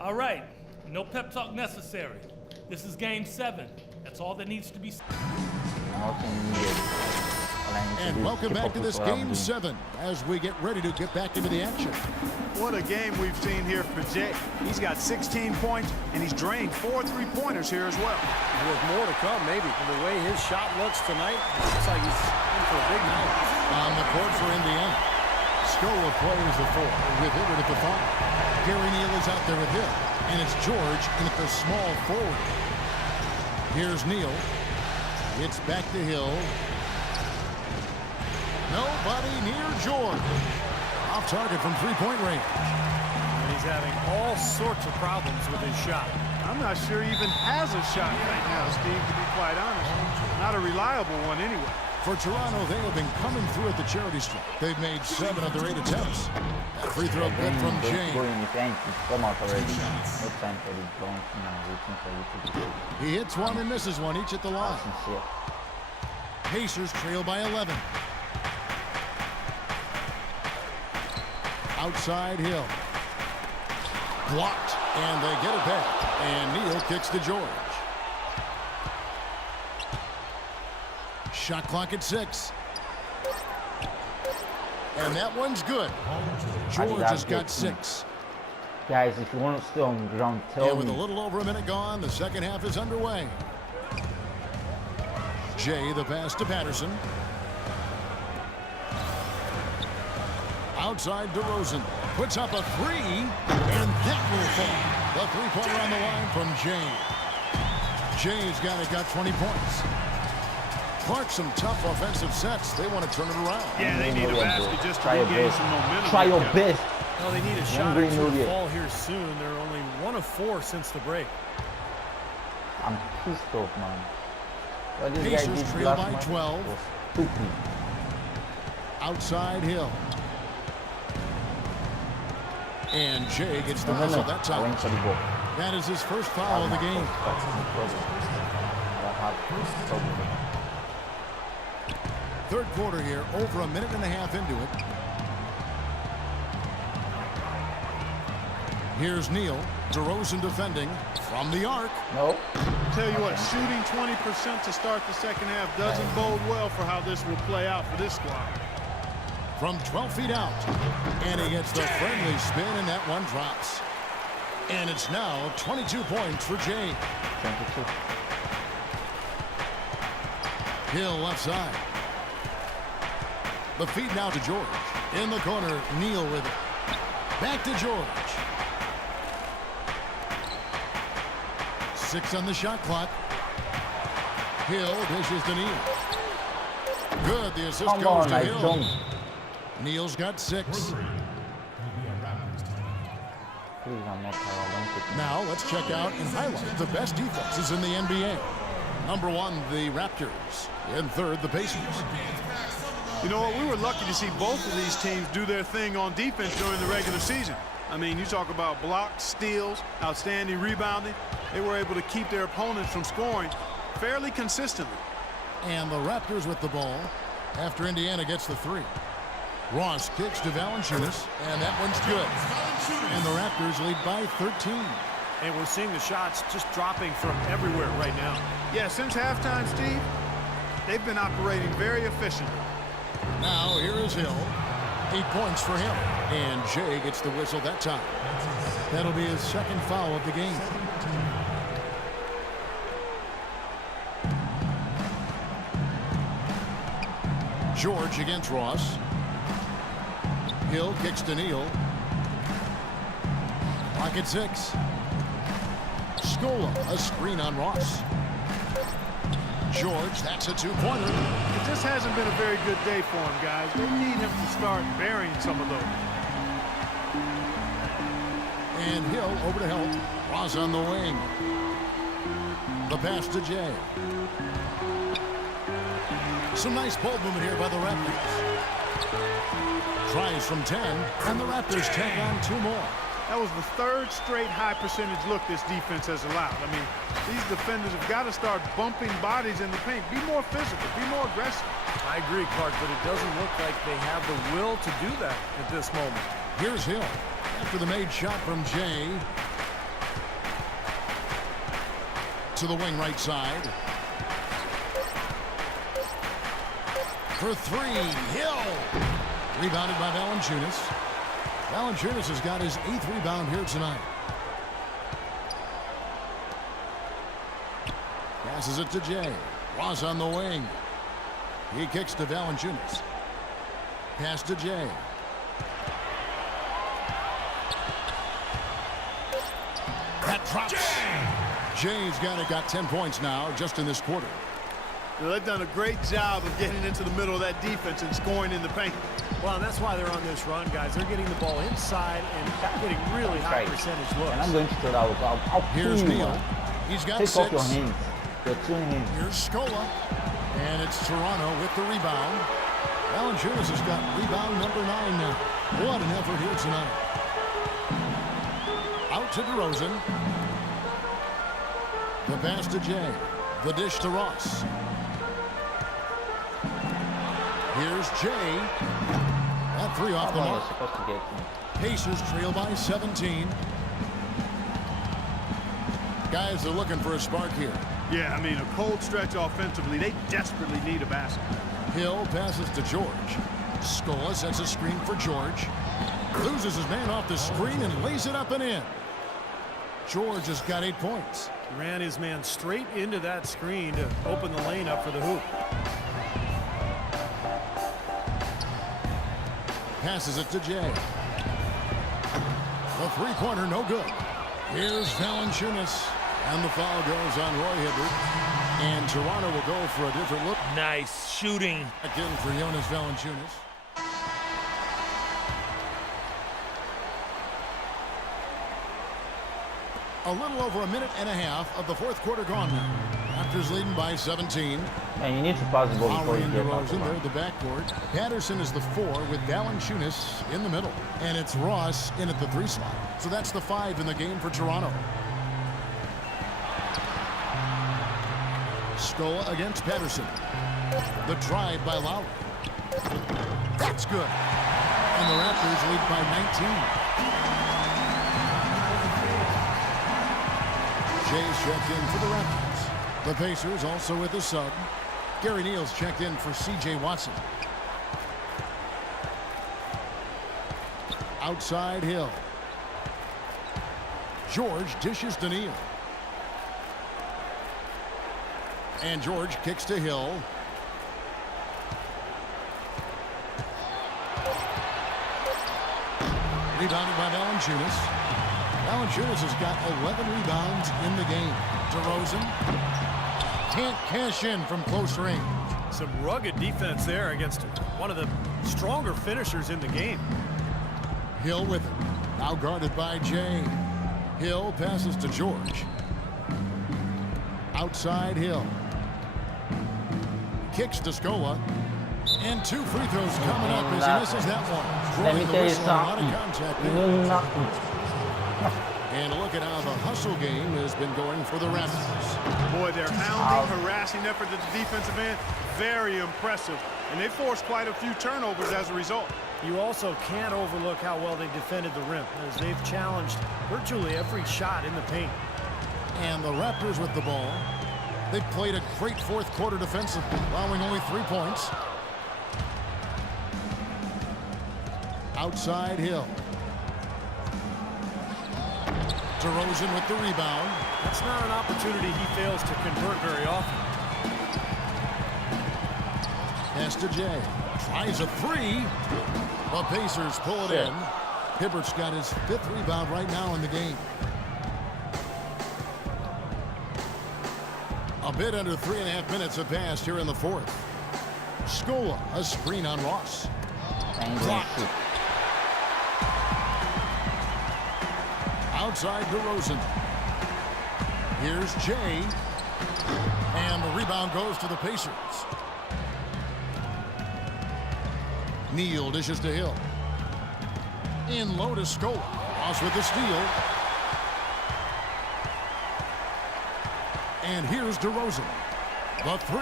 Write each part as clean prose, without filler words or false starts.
All right, no pep talk necessary. This is game 7. That's all that needs to be said. And welcome back to this game 7 as we get ready to get back into the action. What a game we've seen here for Jay. He's got 16 points, and he's drained 4 3-pointers here as well. With more to come, maybe. From the way his shot looks tonight, it looks like he's in for a big night. On the court for Indiana, Scola plays the 4 with Hibbert at the 5. Gary Neal is out there with Hill, and it's George in at the small forward. Here's Neal. It's back to Hill. Nobody near George. Off target from three-point range. And he's having all sorts of problems with his shot. I'm not sure he even has a shot right now, Steve, to be quite honest. Not a reliable one anyway. For Toronto, they have been coming through at the charity stripe. They've made 7 of their 8 attempts. That free throw good from James. He hits one and misses one, each at the line. Pacers trail by 11. Outside Hill. Blocked, and they get it back. And Neal kicks to George. Shot clock at 6. And that one's good. George has got 6. Guys, if you want to stay on the ground, tell me. And with a little over a minute gone, the second half is underway. Jay, the pass to Patterson. Outside DeRozan. Puts up a 3, and that will fall. The three-pointer on the line from Jay. Jay's got 20 points. Clark, some tough offensive sets. They want to turn it around. Yeah, they need a basket just to regain some momentum. Try your best. Well, they need a shot or two to fall here soon. They're only 1 of 4 since the break. I'm pissed off, man. What this Pacers guy did trail last by match 12. was stupid. Outside Hill. And Jay gets the whistle that time. That is his first foul of the game. Third quarter here, over a minute and a half into it. Here's Neal. DeRozan defending from the arc. Nope. Tell you what, shooting 20% to start the second half doesn't bode well for how this will play out for this squad. From 12 feet out. And he gets the friendly spin, and that one drops. And it's now 22 points for Jay. 22. Hill left side. The feed now to George. In the corner, Neal with it. Back to George. 6 on the shot clock. Hill dishes to Neal. Good, the assist goes to Hill. Neal's got 6. Now let's check out and highlight the best defenses in the NBA. Number 1, the Raptors. In third, the Pacers. You know what? We were lucky to see both of these teams do their thing on defense during the regular season. I mean, you talk about blocks, steals, outstanding rebounding. They were able to keep their opponents from scoring fairly consistently. And the Raptors with the ball after Indiana gets the 3. Ross kicks to Valanciunas, and that one's good. And the Raptors lead by 13. And we're seeing the shots just dropping from everywhere right now. Yeah, since halftime, Steve, they've been operating very efficiently. Now here is Hill. 8 points for him. And Jay gets the whistle that time. That'll be his second foul of the game. George against Ross. Hill kicks to Neal. Clock at 6. Scola, a screen on Ross. George, that's a 2-pointer. It just hasn't been a very good day for him, guys. They need him to start burying some of those. And Hill over to help. Ross on the wing. The pass to Jay. Some nice ball movement here by the Raptors. Tries from 10, and the Raptors take on 2 more. That was the 3rd straight high percentage look this defense has allowed. I mean, these defenders have got to start bumping bodies in the paint. Be more physical. Be more aggressive. I agree, Clark, but it doesn't look like they have the will to do that at this moment. Here's Hill. After the made shot from Jay. To the wing right side. For three, Hill. Rebounded by Valanciunas. Valanciunas has got his 8th rebound here tonight. Passes it to Jay. Ross on the wing. He kicks to Valanciunas. Pass to Jay. That drops. Jay's got 10 points now just in this quarter. You know, they've done a great job of getting into the middle of that defense and scoring in the paint. Well, and that's why they're on this run, guys. They're getting the ball inside and getting really high Right. percentage And I'm looks. going to throw that out. I'll Here's pull you, Neal. man. He's got Take 6. off your hands. Your 2 hands. Here's Scola. And it's Toronto with the rebound. Valanciunas has got rebound number 9 now. What an effort here tonight. Out to DeRozan. The pass to Jay. The dish to Ross. Here's Jay. That 3 off the Come on, mark. you're supposed to get me. Pacers trail by 17. Guys are looking for a spark here. Yeah, I mean, a cold stretch offensively. They desperately need a basket. Hill passes to George. Scola sets a screen for George. Loses his man off the screen and lays it up and in. George has got 8 points. He ran his man straight into that screen to open the lane up for the hoop. Passes it to Jay. The 3-pointer, no good. Here's Valanciunas. And the foul goes on Roy Hibbert. And Toronto will go for a different look. Nice shooting. Back in for Jonas Valanciunas. A little over a minute and a half of the 4th quarter gone now. Raptors leading by 17. And you need to pass the ball before Lowry you and get out. DeRozan, they're at the backcourt. Patterson is the 4 with Valanciunas in the middle. And it's Ross in at the 3 slot. So that's the 5 in the game for Toronto. Scola against Patterson. The drive by Lowry. That's good. And the Raptors lead by 19. Jay's checked in for the Raptors. The Pacers also with the sub. Gary Neal's checked in for C.J. Watson. Outside Hill. George dishes to Neal. And George kicks to Hill. Rebounded by Valanciunas. Valanciunas has got 11 rebounds in the game. DeRozan can't cash in from close range. Some rugged defense there against one of the stronger finishers in the game. Hill with it. Now guarded by Jay. Hill passes to George. Outside Hill. Kicks to Scola. And 2 free throws coming up as he misses that one. Let me Throwing the tell you whistle, not a something. contact You there. know nothing. And look at how the hustle game has been going for the Raptors. Boy, their hounding, harassing effort at the defensive end, very impressive. And they forced quite a few turnovers as a result. You also can't overlook how well they defended the rim, as they've challenged virtually every shot in the paint. And the Raptors with the ball. They've played a great 4th quarter defensively, allowing only 3 points. Outside Hill. DeRozan with the rebound. That's not an opportunity he fails to convert very often. Pass to Jay. Tries a 3. The Pacers pull it in. Hibbert's got his 5th rebound right now in the game. A bit under 3.5 minutes have passed here in the 4th. Scola, a screen on Ross. Blocked. Outside DeRozan. Here's Jay. And the rebound goes to the Pacers. Neal dishes to Hill. In low to Scola. Ross with the steal. And here's DeRozan. The 3.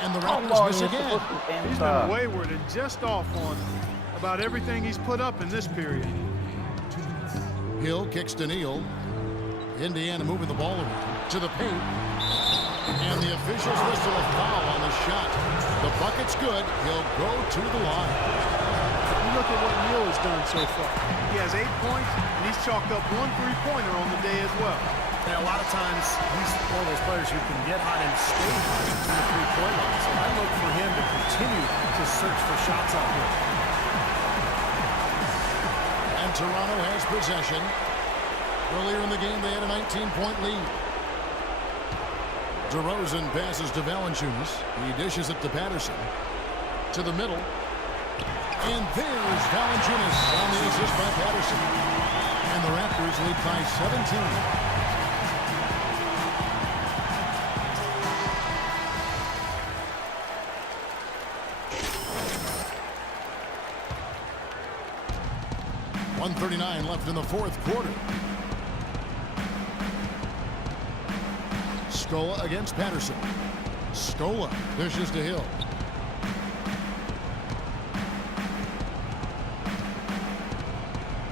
And the Raptors miss again. He's been wayward and just off on about everything he's put up in this period. Hill kicks to Neal. Indiana moving the ball around to the paint. And the officials whistle a foul on the shot. The bucket's good. He'll go to the line. You look at what Neal has done so far. He has 8 points, and he's chalked up 1 3-pointer on the day as well. Yeah, a lot of times he's one of those players who can get hot and stay hot to the three-point line. So I look for him to continue to search for shots out here. And Toronto has possession. Earlier in the game, they had a 19-point lead. DeRozan passes to Valanciunas. He dishes it to Patterson. To the middle. And there's Valanciunas on the assist by Patterson. And the Raptors lead by 17. .139 left in the fourth quarter. Scola against Patterson. Scola dishes to Hill.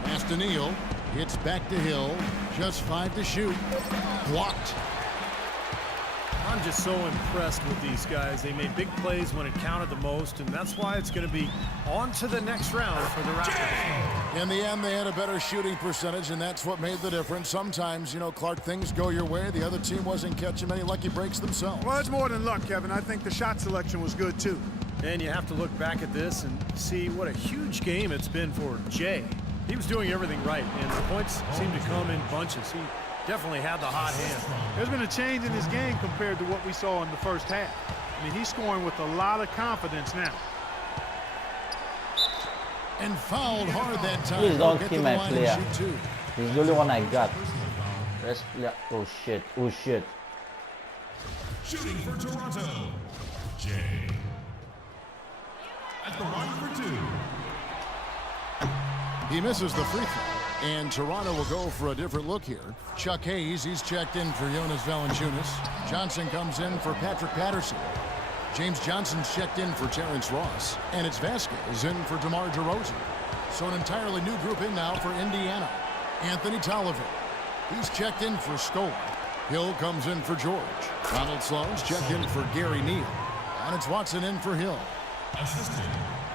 Pass to Neal. It's back to Hill. Just 5 to shoot. Blocked. I'm just so impressed with these guys. They made big plays when it counted the most, and that's why it's going to be on to the next round for the Raptors. In the end, they had a better shooting percentage, and that's what made the difference. Sometimes, you know, Clark, things go your way. The other team wasn't catching many lucky breaks themselves. Well, it's more than luck, Kevin. I think the shot selection was good, too. And you have to look back at this and see what a huge game it's been for Jay. He was doing everything right, and the points seemed to come in bunches. He definitely had the hot hand. There's been a change in his game compared to what we saw in the first half. I mean, he's scoring with a lot of confidence now. And fouled hard that time. Please don't Get kill to my the line and player. shoot two. He's the only one I got. Rest player. Oh shit. Oh shit. Shooting for Toronto, Jay. At the line for 2. He misses the free throw, and Toronto will go for a different look here. Chuck Hayes, he's checked in for Jonas Valanciunas. Johnson comes in for Patrick Patterson. James Johnson's checked in for Terrence Ross, and it's Vasquez in for DeMar DeRozan. So an entirely new group in now for Indiana. Anthony Tolliver, he's checked in for Scola. Hill comes in for George. Donald Sloan's checked in for Gary Neal, and it's Watson in for Hill. Assistant.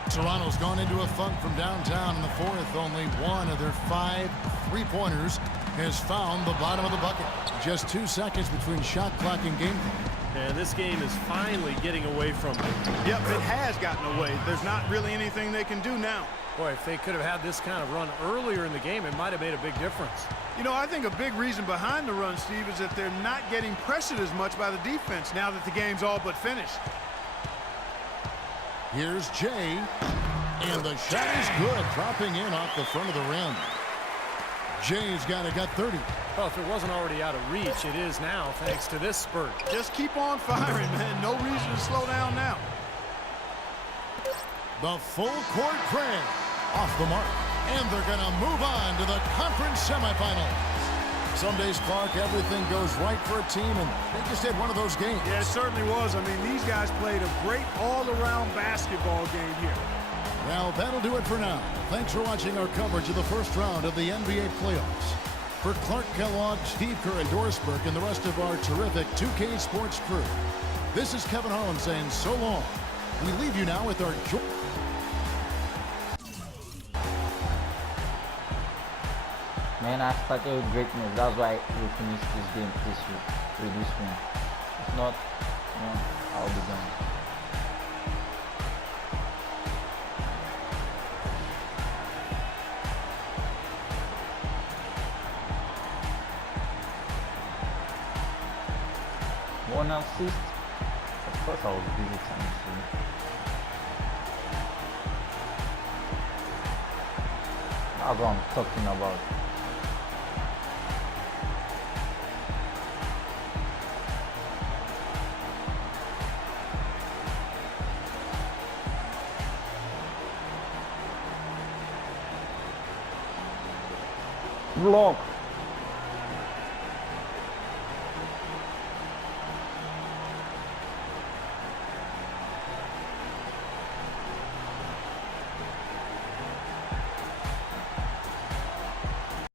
Toronto's gone into a funk from downtown in the fourth. Only one of their 5 3-pointers has found the bottom of the bucket. Just 2 seconds between shot clock and game clock. And this game is finally getting away from them. Yep, it has gotten away. There's not really anything they can do now. Boy, if they could have had this kind of run earlier in the game, it might have made a big difference. You know, I think a big reason behind the run, Steve, is that they're not getting pressured as much by the defense now that the game's all but finished. Here's Jay, and the shot is good, dropping in off the front of the rim. Jay's got 30. Well, if it wasn't already out of reach, it is now, thanks to this spurt. Just keep on firing, man. No reason to slow down now. The full court press off the mark, and they're going to move on to the conference semifinals. Some days, Clark, everything goes right for a team, and they just had one of those games. Yeah, it certainly was. I mean, these guys played a great all-around basketball game here. Well, that'll do it for now. Thanks for watching our coverage of the first round of the NBA playoffs. For Clark Kellogg, Steve Kerr, and Doris Burke, and the rest of our terrific 2K Sports crew, this is Kevin Harlan saying so long. We leave you now with our... Man, I started with greatness. That's why we finished this game with this win. If not, I'll be gone. One assist. Of course, I was busy trying to. That's what I'm talking about. Block.